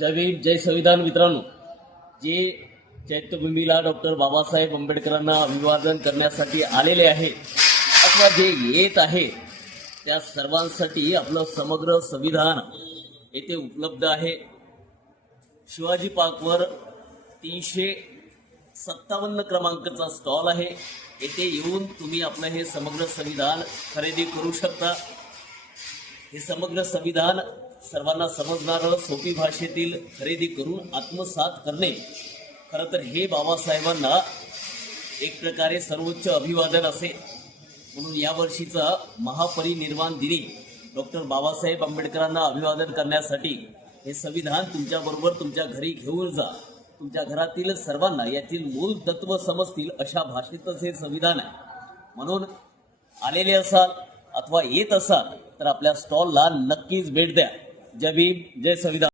जय भीम जय संविधान मित्रांनो. जे चैत्यभूमीला डॉक्टर बाबासाहेब आंबेडकरांना अभिवादन करण्यासाठी आलेले आहेत अथवा जे येत आहे त्या सर्वांसाठी आपलं समग्र संविधान येथे उपलब्ध आहे. शिवाजी पार्कवर तीनशे सत्तावन्न क्रमांकाचा स्टॉल आहे. येथे येऊन तुम्ही आपलं हे समग्र संविधान खरेदी करू शकता. हे समग्र संविधान सर्वांना समजणारं सोपी भाषेतील खरेदी करून आत्मसात करणे. खरं तर हे बाबासाहेबांना एक प्रकारे सर्वोच्च अभिवादन असेल म्हणून यावर्षीचा महापरिनिर्वाण दिनी डॉक्टर बाबासाहेब आंबेडकरांना अभिवादन करण्यासाठी हे संविधान तुमच्याबरोबर तुमच्या घरी घेऊन जा. तुमच्या घरातील सर्वांना यातील मूल तत्व समजतील अशा भाषेतच हे संविधान आहे. म्हणून आलेले असाल अथवा येत असाल तर आपल्या स्टॉलला नक्कीच भेट द्या. जय भीम जय संविधान.